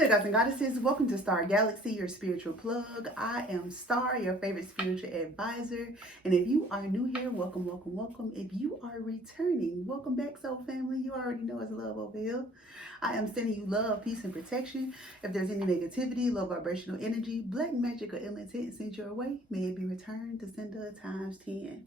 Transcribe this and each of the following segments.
good, guys and goddesses? Welcome to Star Galaxy, your spiritual plug. I am Star, your favorite spiritual advisor. And if you are new here, welcome, welcome, welcome. If you are returning, welcome back, soul family. You already know it's love over here. I am sending you love, peace, and protection. If there's any negativity, low vibrational energy, black magic, or ill intent sent your way, may it be returned to sender times 10.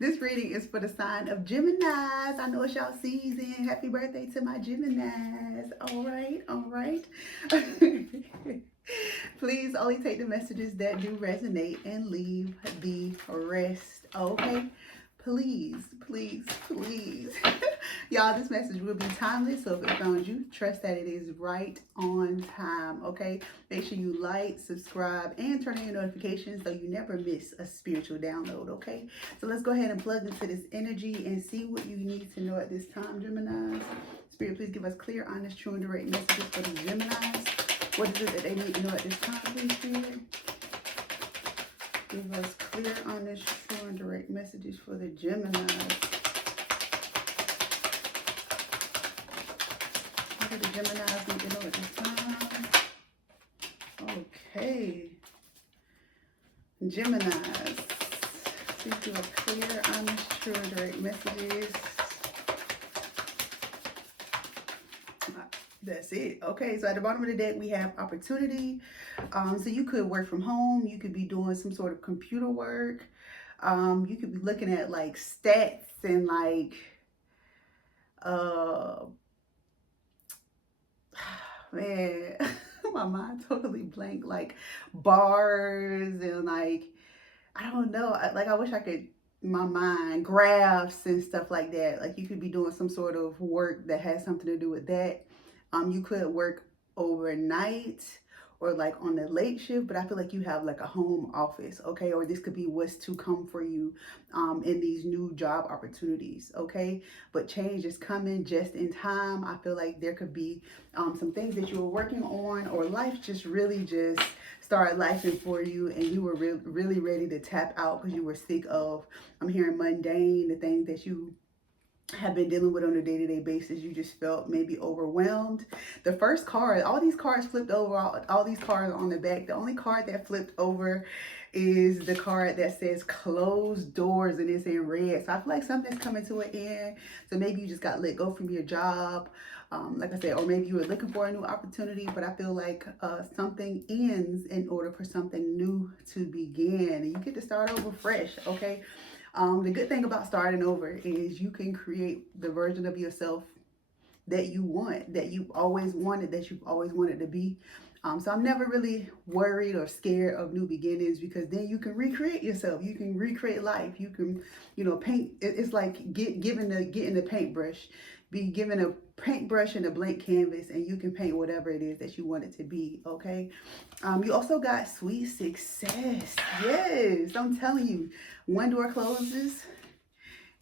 This reading is for the sign of Geminis. I know it's y'all season. Happy birthday to my Geminis. All right, all right. Please only take the messages that do resonate and leave the rest. Okay? Please, please, please. Y'all, this message will be timeless, so if it found you, trust that it is right on time, okay? Make sure you like, subscribe, and turn on your notifications so you never miss a spiritual download, okay? So let's go ahead and plug into this energy and see what you need to know at this time, Geminis. Spirit, please give us clear, honest, true, and direct messages for the Geminis. What is it that they need to know at this time, please, Spirit? Give us clear, honest, true, and direct messages for the Geminis. What do the Geminis need to know at this time? Okay. Geminis. Please give us clear, honest, true, and direct messages. That's it. Okay, so at the bottom of the deck, we have opportunity. So you could work from home. You could be doing some sort of computer work. You could be looking at like stats and like, man, my mind totally blank. Like bars and like, I don't know. I wish I could, my mind, graphs and stuff like that. Like you could be doing some sort of work that has something to do with that. You could work overnight or like on the late shift, but I feel like you have like a home office, okay? Or this could be what's to come for you in these new job opportunities, okay? But change is coming just in time. I feel like there could be some things that you were working on, or life just really just started lifing for you, and you were really ready to tap out because you were sick of, I'm hearing mundane, the things that you have been dealing with on a day-to-day basis. You just felt maybe overwhelmed. The first card, all these cards flipped over, all these cards on the back. The only card that flipped over is the card that says closed doors, and it's in red. So I feel like something's coming to an end. So maybe you just got let go from your job, like I said, or maybe you were looking for a new opportunity, but I feel like something ends in order for something new to begin, and you get to start over fresh, okay? The good thing about starting over is you can create the version of yourself that you want, that you've always wanted, to be. So I'm never really worried or scared of new beginnings, because then you can recreate yourself. You can recreate life. You can, paint. It's like getting the paintbrush. Be given a paintbrush and a blank canvas, and you can paint whatever it is that you want it to be, okay? You also got sweet success. Yes, I'm telling you, one door closes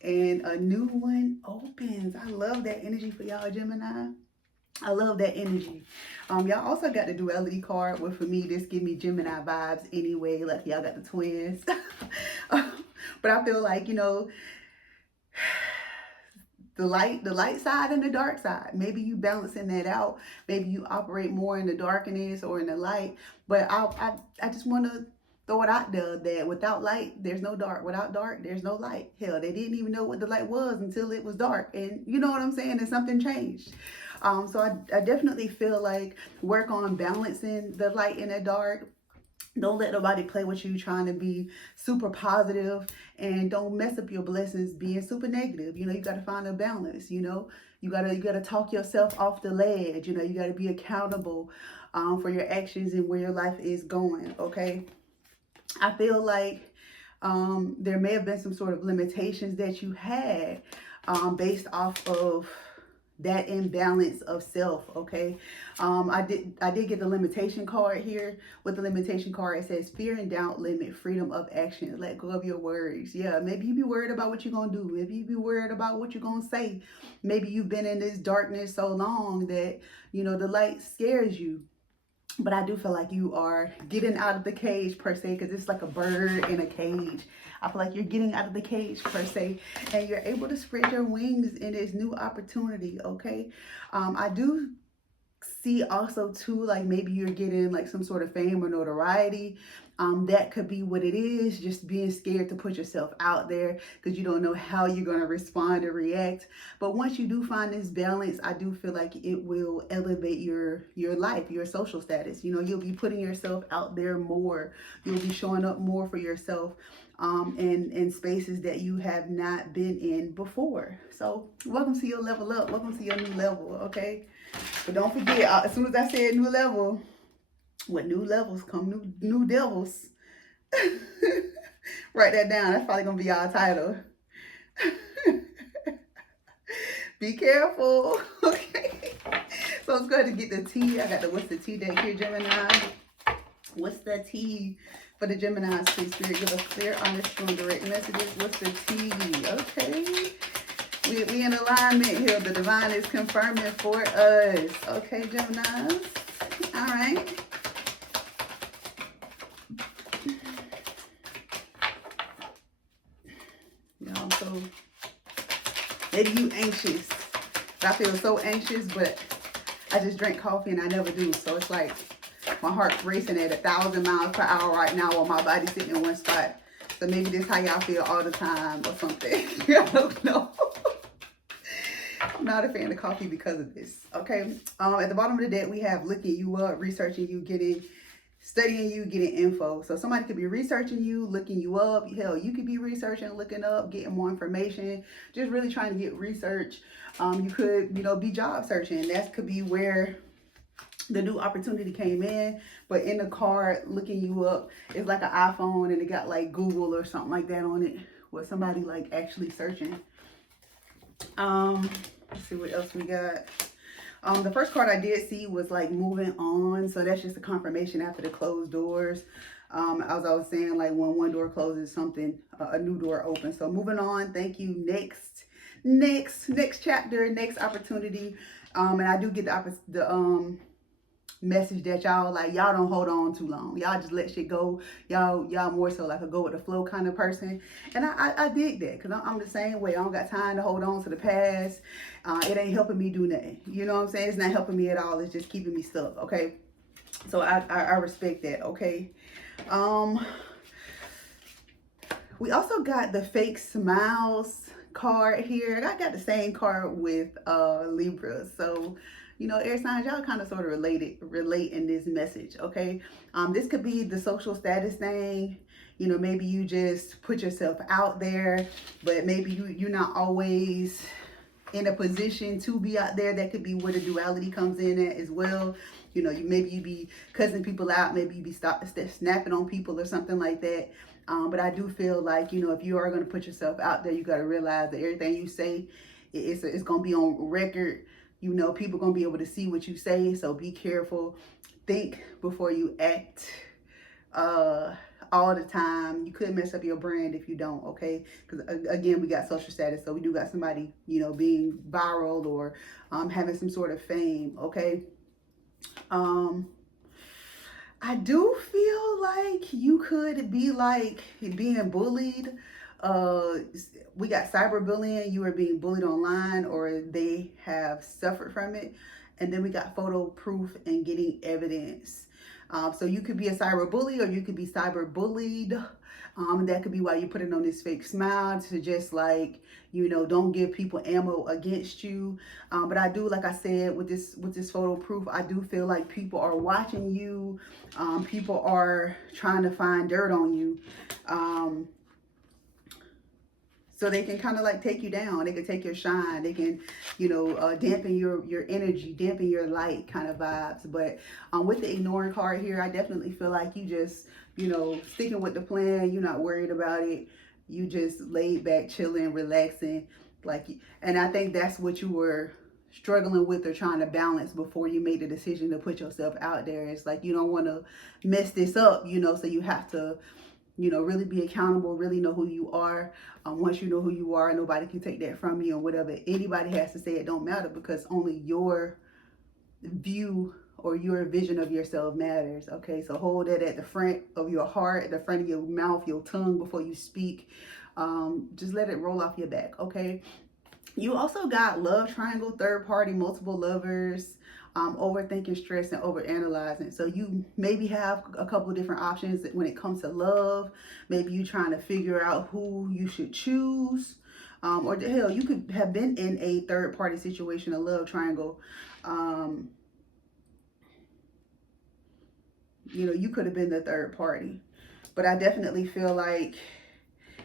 and a new one opens. I love that energy for y'all, Gemini. I love that energy. Y'all also got the duality card, where for me, this give me Gemini vibes anyway. Like y'all got the twins. But I feel like, the light side and the dark side. Maybe you balancing that out. Maybe you operate more in the darkness or in the light. But I just want to throw it out there that without light, there's no dark. Without dark, there's no light. Hell, they didn't even know what the light was until it was dark. And you know what I'm saying? And something changed. So I definitely feel like work on balancing the light and the dark. Don't let nobody play with you trying to be super positive, and don't mess up your blessings being super negative. You got to find a balance. You got to talk yourself off the ledge. You got to be accountable for your actions and where your life is going, okay? I feel like there may have been some sort of limitations that you had based off of that imbalance of self. Okay, I did get the limitation card here. With the limitation card, it says fear and doubt limit freedom of action. Let go of your worries. Yeah, maybe you be worried about what you're gonna do. Maybe you be worried about what you're gonna say. Maybe you've been in this darkness so long that the light scares you. But I do feel like you are getting out of the cage per se, because it's like a bird in a cage. I feel like you're getting out of the cage per se, and you're able to spread your wings in this new opportunity. Okay, I do see also too, like maybe you're getting like some sort of fame or notoriety. That could be what it is, just being scared to put yourself out there because you don't know how you're going to respond or react. But once you do find this balance, I do feel like it will elevate your life, your social status. You'll be putting yourself out there more. You'll be showing up more for yourself, in spaces that you have not been in before. So welcome to your level up. Welcome to your new level. Okay. But don't forget, as soon as I said new level, with new levels come new devils. Write that down. That's probably gonna be our title. Be careful. Okay. So let's go ahead and get the T. I got the what's the T deck here, Gemini. What's the T for the Geminis? Please, Spirit, give us clear, honest, true, and direct messages. What's the T? Okay. We in alignment here. The divine is confirming for us. Okay, Geminis. All right. Y'all, so maybe you anxious. I feel so anxious, but I just drink coffee and I never do. So it's like my heart's racing at 1,000 miles per hour right now while my body's sitting in one spot. So maybe this is how y'all feel all the time or something. I don't know. I'm not a fan of coffee because of this. Okay. At the bottom of the deck, we have looking you up, researching you, studying you, getting info. So somebody could be researching you, looking you up. Hell, you could be researching, looking up, getting more information, just really trying to get research. You could, be job searching. That could be where the new opportunity came in. But in the card, looking you up, it's like an iPhone and it got like Google or something like that on it, with somebody like actually searching. Let's see what else we got. The first card I did see was like moving on. So that's just a confirmation after the closed doors. As I was saying, like when one door closes, a new door opens. So moving on. Thank you. Next chapter, next opportunity. And I do get the message that y'all don't hold on too long. Y'all just let shit go. Y'all more so like a go with the flow kind of person. And I dig that, because I'm the same way. I don't got time to hold on to the past. It ain't helping me do nothing. You know what I'm saying? It's not helping me at all. It's just keeping me stuck. Okay. So I respect that. Okay. We also got the fake smiles card here. I got the same card with Libra. So air signs, y'all kind of sort of relate in this message. Okay. This could be the social status thing. Maybe you just put yourself out there, but maybe you're not always in a position to be out there. That could be where the duality comes in at as well. Maybe you be cussing people out, maybe you be snapping on people or something like that. But I do feel like, if you are going to put yourself out there, you got to realize that everything you say, it's going to be on record. People going to be able to see what you say. So be careful. Think before you act all the time. You could mess up your brand if you don't. Okay. Because again, we got social status. So we do got somebody, being viral or having some sort of fame. Okay. I do feel like you could be like being bullied. We got cyberbullying. You are being bullied online, or they have suffered from it. And then we got photo proof and getting evidence. So you could be a cyber bully, or you could be cyber bullied. That could be why you put it on this fake smile, to just like, don't give people ammo against you. But I do, like I said, with this photo proof, I do feel like people are watching you. People are trying to find dirt on you. So they can kind of like take you down. They can take your shine. They can, dampen your energy, dampen your light kind of vibes. But with the ignoring card here, I definitely feel like you just, sticking with the plan. You're not worried about it. You just laid back, chilling, relaxing. And I think that's what you were struggling with or trying to balance before you made the decision to put yourself out there. It's like you don't want to mess this up, so you have to, really be accountable, really know who you are. Once you know who you are, nobody can take that from you, and whatever anybody has to say, it don't matter, because only your view or your vision of yourself matters. Okay, so hold it at the front of your heart, at the front of your mouth, your tongue before you speak. Just let it roll off your back. Okay. You also got love triangle, third party, multiple lovers, overthinking, stress, and overanalyzing. So you maybe have a couple of different options when it comes to love. Maybe you trying to figure out who you should choose. Or the hell, you could have been in a third party situation, a love triangle. You could have been the third party. But I definitely feel like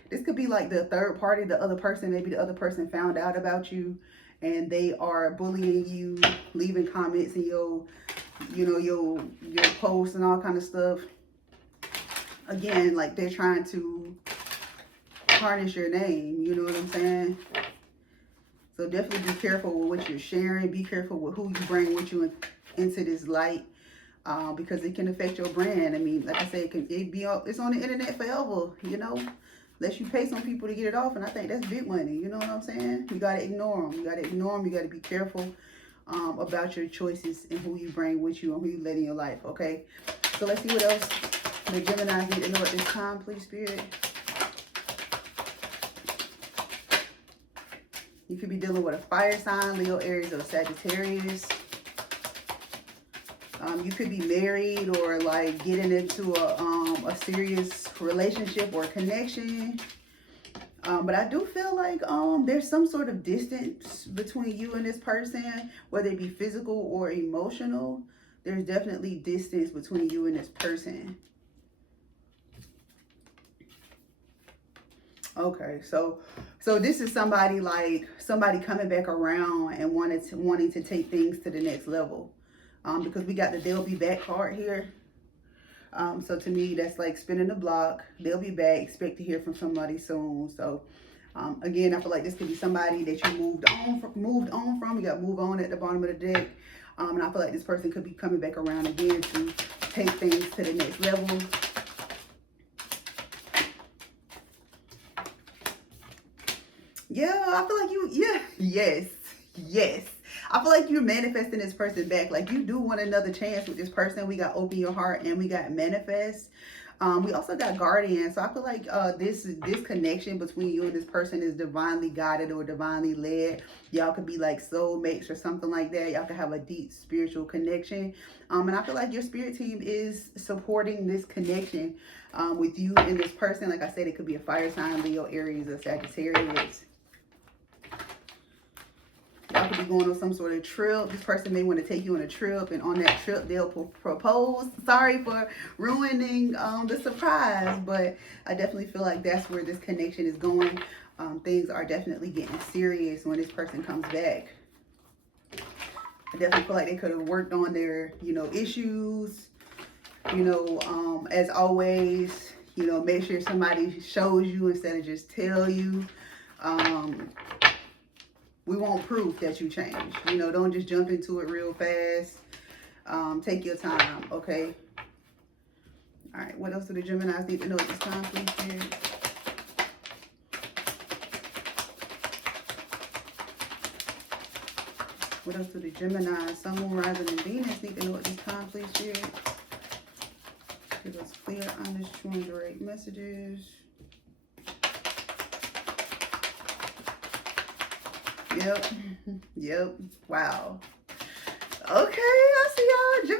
this could be like the third party, the other person. Maybe the other person found out about you and they are bullying you, leaving comments in your posts and all kind of stuff. Again, like they're trying to tarnish your name. You know what I'm saying? So definitely be careful with what you're sharing. Be careful with who you bring with you into this light. Because it can affect your brand. I mean, like I said, it's on the internet forever, unless you pay some people to get it off, and I think that's big money. You know what I'm saying? You gotta ignore them. You gotta be careful about your choices and who you bring with you and who you let in your life. Okay, so let's see what else the Geminis need to know at this time, please, Spirit. You could be dealing with a fire sign, Leo, Aries, or Sagittarius. You could be married or like getting into a serious relationship or connection. But I do feel like there's some sort of distance between you and this person, whether it be physical or emotional. There's definitely distance between you and this person. Okay, so this is somebody coming back around and wanting to take things to the next level. Because we got the they'll be back card here. So to me, that's like spinning the block. They'll be back. Expect to hear from somebody soon. So again, I feel like this could be somebody that you moved on from. You got move on at the bottom of the deck. And I feel like this person could be coming back around again to take things to the next level. Yeah, I feel like yes. I feel like you're manifesting this person back. Like you do want another chance with this person. We got open your heart and we got manifest. We also got guardian. So I feel like this connection between you and this person is divinely guided or divinely led. Y'all could be like soulmates or something like that. Y'all could have a deep spiritual connection. And I feel like your spirit team is supporting this connection with you and this person. Like I said, it could be a fire sign, Leo, Aries, or Sagittarius. Y'all could be going on some sort of trip. This person may want to take you on a trip, and on that trip they'll propose. Sorry for ruining the surprise, but I definitely feel like that's where this connection is going. Things are definitely getting serious when this person comes back. I definitely feel like they could have worked on their, issues. As always, make sure somebody shows you instead of just tell you. We want proof that you changed. Don't just jump into it real fast. Take your time, okay? All right, what else do the Geminis need to know at this time, please, Spirit? What else do the Gemini, Sun, Moon, Rising, and Venus need to know at this time, please, Spirit? Give us clear, honest, true, and direct messages. Yep. Wow. Okay, I see y'all,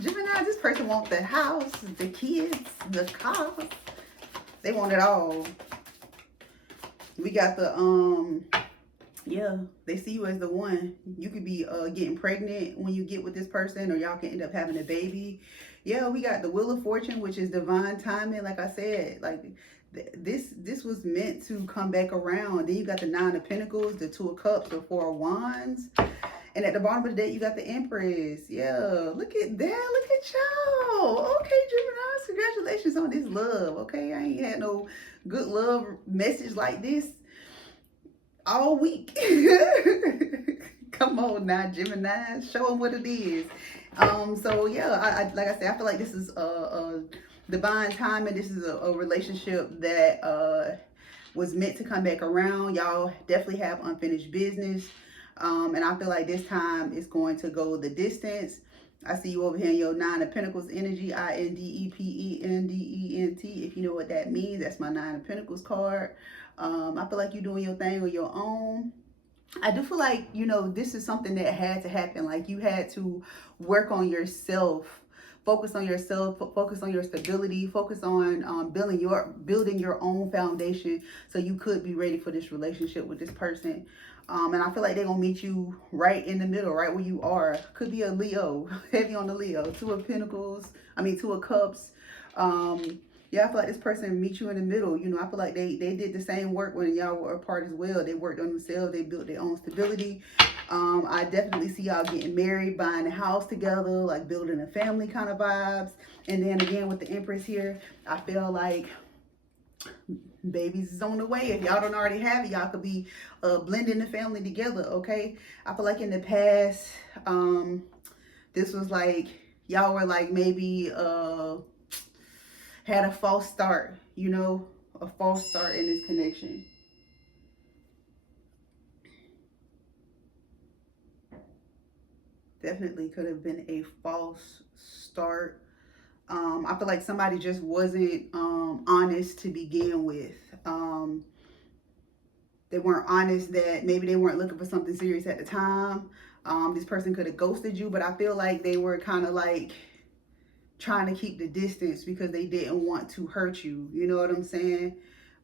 Geminis. This person wants the house, the kids, the car. They want it all. We got the they see you as the one. You could be getting pregnant when you get with this person, or y'all can end up having a baby. Yeah, we got the Wheel of Fortune, which is divine timing. Like I said, like this was meant to come back around. Then you got the Nine of Pentacles, the Two of Cups, the Four of Wands, and at the bottom of the deck you got the Empress. Yeah, look at that. Look at y'all. Okay, Geminis, congratulations on this love. Okay, I ain't had no good love message like this all week. Come on now, Gemini, show them what it is. So yeah, like I said, I feel like this is a divine timing. This is a relationship that was meant to come back around. Y'all definitely have unfinished business. And I feel like this time it's going to go the distance. I see you over here in your Nine of Pentacles energy, Independent. If you know what that means, that's my Nine of Pentacles card. I feel like you're doing your thing on your own. I do feel like, this is something that had to happen. Like you had to work on yourself, focus on yourself, focus on your stability, focus on building your own foundation so you could be ready for this relationship with this person. And I feel like they're going to meet you right in the middle, right where you are. Could be a Leo, heavy on the Leo. Two of Cups. Yeah, I feel like this person meet you in the middle. I feel like they did the same work when y'all were apart as well. They worked on themselves. They built their own stability. I definitely see y'all getting married, buying a house together, like building a family kind of vibes. And then again with the Empress here, I feel like babies is on the way. If y'all don't already have it, y'all could be blending the family together, okay? I feel like in the past, this was like, y'all were like maybe had a false start, a false start in this connection. Definitely could have been a false start. I feel like somebody just wasn't honest to begin with. They weren't honest that maybe they weren't looking for something serious at the time. This person could have ghosted you, but I feel like they were kind of like trying to keep the distance because they didn't want to hurt you. You know what I'm saying?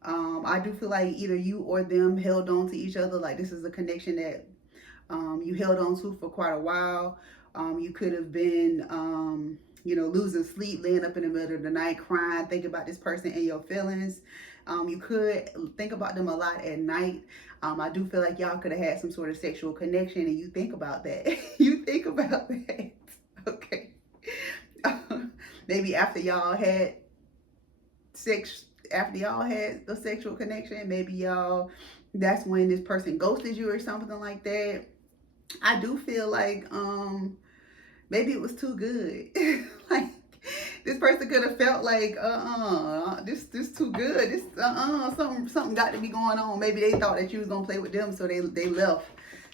I do feel like either you or them held on to each other. Like this is a connection that you held on to for quite a while. You could have been, losing sleep, laying up in the middle of the night, crying, thinking about this person and your feelings. You could think about them a lot at night. I do feel like y'all could have had some sort of sexual connection and you think about that. You think about that. Okay. Maybe after y'all had the sexual connection, maybe that's when this person ghosted you or something like that. I do feel like maybe it was too good. Like this person could have felt like this too good. This something got to be going on. Maybe they thought that you was gonna play with them, so they left.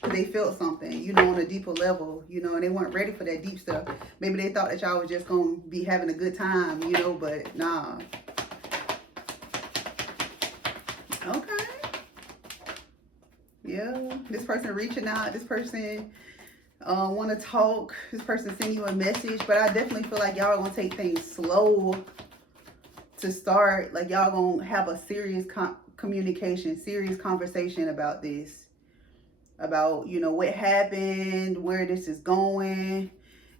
They felt something, on a deeper level, and they weren't ready for that deep stuff. Maybe they thought that y'all was just gonna be having a good time, but nah. Okay. Yeah, this person reaching out, this person want to talk, this person sending you a message, but I definitely feel like y'all are gonna take things slow to start. Like y'all gonna have a serious communication, serious conversation about this. About what happened, where this is going,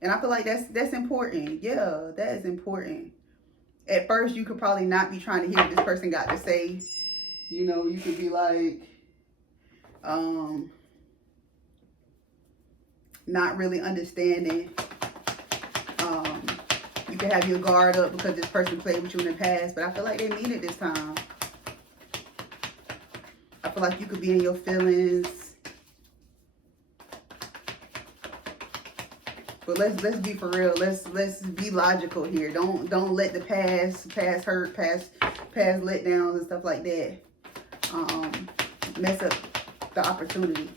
and I feel like that's important. Yeah, that is important. At first, you could probably not be trying to hear what this person got to say. You could be like, not really understanding. You can have your guard up because this person played with you in the past, but I feel like they mean it this time. I feel like you could be in your feelings. But let's be for real. Let's be logical here. Don't let the past hurt, past letdowns and stuff like that mess up the opportunity.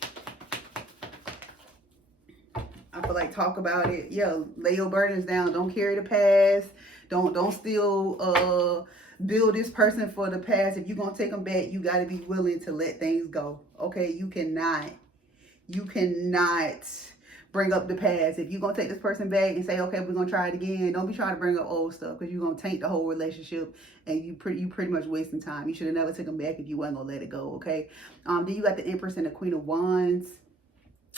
I feel like talk about it. Yeah, lay your burdens down. Don't carry the past. Don't still build this person for the past. If you're gonna take them back, you gotta be willing to let things go. Okay, you cannot bring up the past. If you're going to take this person back and say, okay, we're going to try it again, don't be trying to bring up old stuff because you're going to taint the whole relationship and you pretty much wasting time. You should have never taken them back if you weren't going to let it go, okay? Then you got the Empress and the Queen of Wands.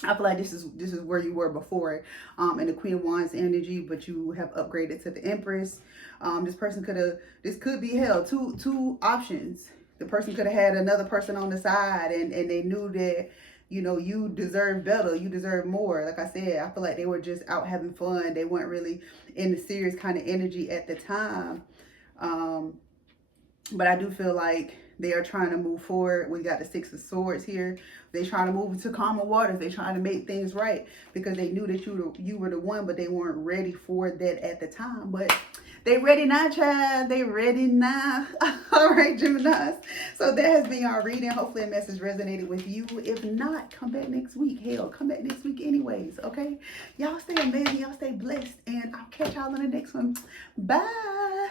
I feel like this is where you were before in the Queen of Wands energy, but you have upgraded to the Empress. This could be hell. Two options. The person could have had another person on the side and they knew that you deserve better. You deserve more. Like I said, I feel like they were just out having fun. They weren't really in the serious kind of energy at the time. But I do feel like They are trying to move forward. We got the Six of Swords here. They trying to move into calmer waters. They trying to make things right because they knew that you were the one, but they weren't ready for that at the time. But they ready now, child. They ready now. All right, Geminis. So that has been our reading. Hopefully a message resonated with you. If not, come back next week. Hell, come back next week anyways, okay? Y'all stay amazing. Y'all stay blessed. And I'll catch y'all in the next one. Bye.